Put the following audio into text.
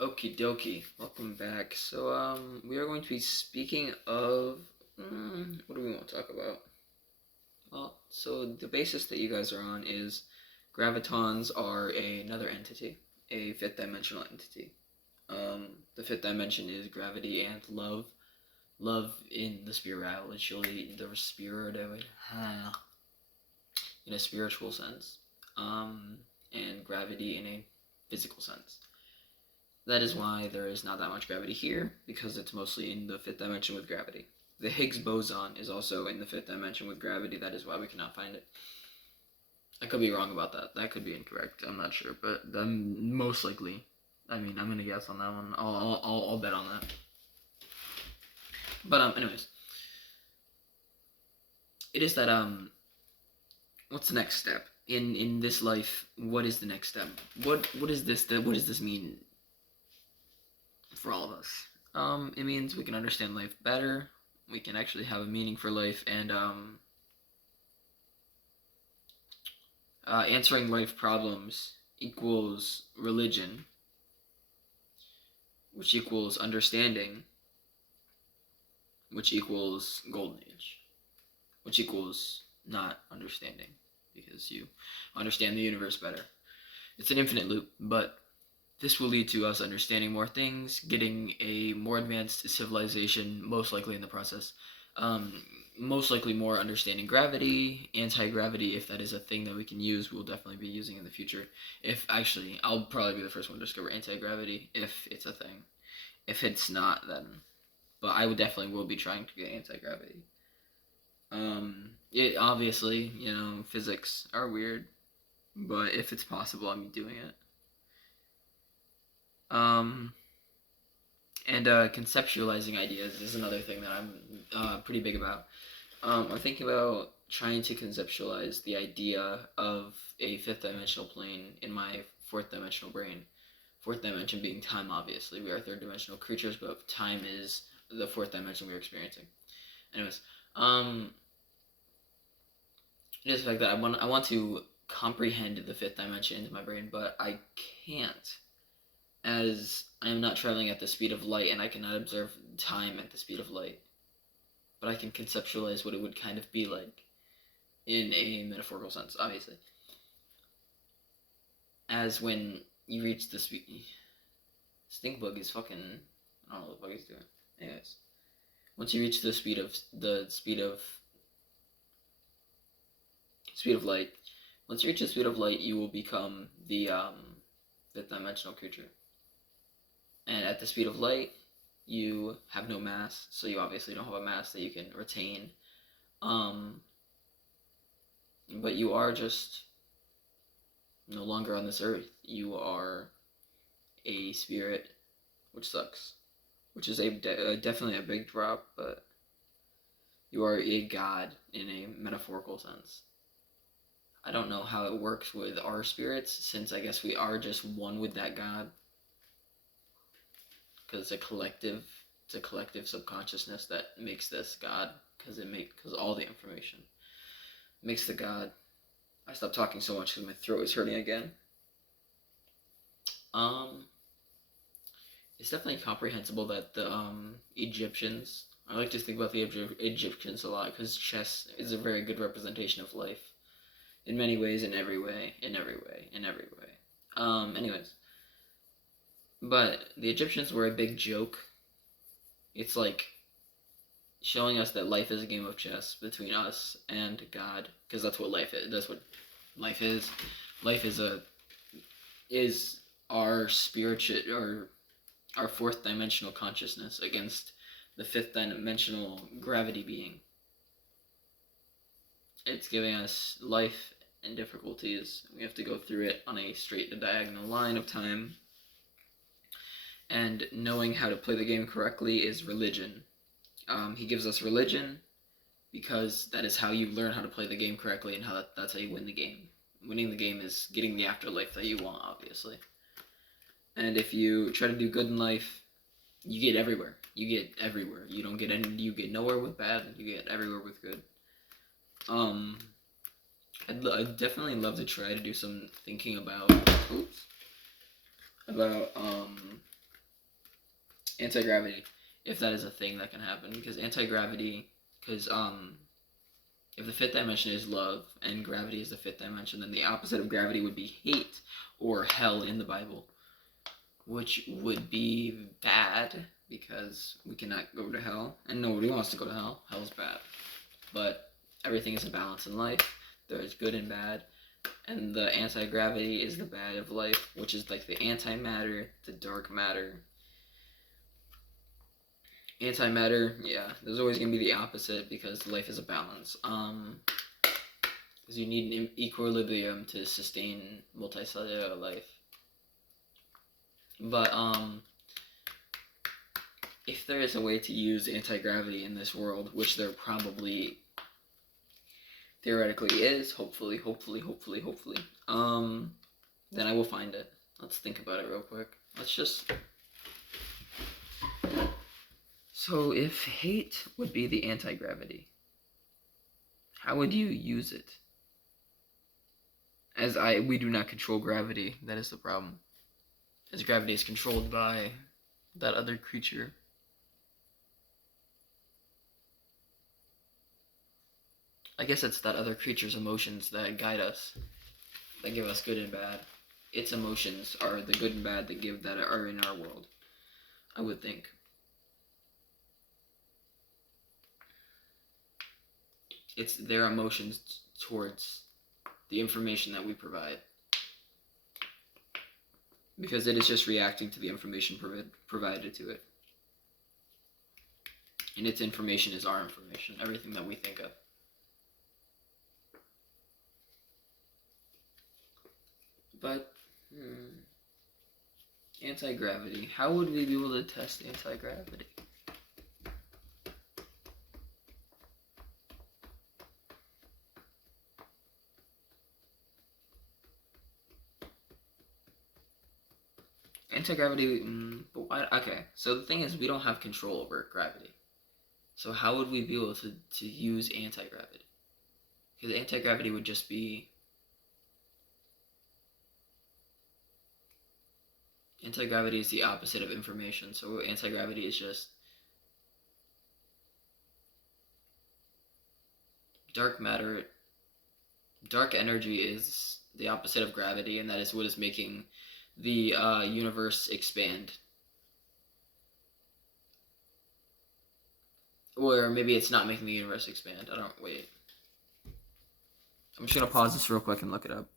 Okie dokie, welcome back. We are going to be speaking of what do we want to talk about? Well, so the basis that you guys are on is gravitons are another entity, a fifth dimensional entity. The fifth dimension is gravity and love. Love in the spiritually, the spirit of it, in a spiritual sense, and gravity in a physical sense. That is why there is not that much gravity here, because it's mostly in the fifth dimension with gravity. The Higgs boson is also in the fifth dimension with gravity. That is why we cannot find it. I could be wrong about that. That could be incorrect. I'm not sure, but most likely. I mean, I'm gonna guess on that one. I'll bet on that. But anyways, it is that what's the next step in this life? What is the next step? What is this? What does this mean for all of us? It means we can understand life better. We can actually have a meaning for life, and answering life problems equals religion, which equals understanding, which equals golden age, which equals not understanding, because you understand the universe better. It's an infinite loop, but this will lead to us understanding more things, getting a more advanced civilization, most likely in the process. Most likely more understanding gravity, anti-gravity, if that is a thing that we can use, we'll definitely be using in the future. If actually, I'll probably be the first one to discover anti-gravity, if it's a thing. If it's not, then, but I would definitely will be trying to get anti-gravity. It obviously, physics are weird, but if it's possible, I'm doing it. And conceptualizing ideas is another thing that I'm pretty big about. I'm thinking about trying to conceptualize the idea of a fifth dimensional plane in my fourth dimensional brain. Fourth dimension being time, obviously. We are third dimensional creatures, but time is the fourth dimension we are experiencing. Anyways, it is the fact that I want to comprehend the fifth dimension into my brain, but I can't, as I am not traveling at the speed of light and I cannot observe time at the speed of light. But I can conceptualize what it would kind of be like in a metaphorical sense, obviously. As when you reach the speed. Stink bug is fucking. I don't know what the fuck he's doing. Anyways, once you reach the speed of light, once you reach the speed of light, you will become the fifth dimensional creature. And at the speed of light, you have no mass, so you obviously don't have a mass that you can retain. But you are just no longer on this earth. You are a spirit, which sucks. Which is definitely a big drop, but you are a god in a metaphorical sense. I don't know how it works with our spirits, since I guess we are just one with that god. Because it's a collective subconsciousness that makes this God, because all the information makes the God. I stopped talking so much because my throat is hurting again. It's definitely comprehensible that the Egyptians. I like to think about the Egyptians a lot, because chess is a very good representation of life, in many ways, in every way. Anyways. But the Egyptians were a big joke. It's like showing us that life is a game of chess between us and God, because that's what life is. That's what life is. Life is our spiritual, or our fourth dimensional consciousness against the fifth dimensional gravity being. It's giving us life and difficulties. We have to go through it on a straight and diagonal line of time. And knowing how to play the game correctly is religion. He gives us religion because that is how you learn how to play the game correctly, and that's how you win the game. Winning the game is getting the afterlife that you want, obviously. And if you try to do good in life, you get everywhere. You get everywhere. You don't get any. You get nowhere with bad. You get everywhere with good. I'd definitely love to try to do some thinking about Anti-gravity, if that is a thing that can happen, because anti-gravity, because if the fifth dimension is love and gravity is the fifth dimension, then the opposite of gravity would be hate or hell in the Bible, which would be bad because we cannot go to hell, and nobody wants to go to hell. Hell's bad. But everything is a balance in life. There's good and bad, and the anti-gravity is the bad of life, which is like the antimatter, the dark matter. Antimatter, yeah, there's always gonna be the opposite because life is a balance. Because you need an equilibrium to sustain multicellular life. But if there is a way to use anti-gravity in this world, which there probably theoretically is, hopefully, then I will find it. Let's think about it real quick. So if hate would be the anti-gravity, how would you use it? We do not control gravity, that is the problem. As gravity is controlled by that other creature. I guess it's that other creature's emotions that guide us, that give us good and bad. Its emotions are the good and bad that are in our world, I would think. It's their emotions towards the information that we provide, because it is just reacting to the information provided to it. And its information is our information, everything that we think of. But, anti-gravity. How would we be able to test anti-gravity? Anti-gravity, okay, so the thing is, we don't have control over gravity. So how would we be able to use anti-gravity? Because anti-gravity would just be... Anti-gravity is the opposite of information, so anti-gravity is just... Dark matter... Dark energy is the opposite of gravity, and that is what is making the universe expand. Or maybe it's not making the universe expand. Wait. I'm just gonna pause this real quick and look it up.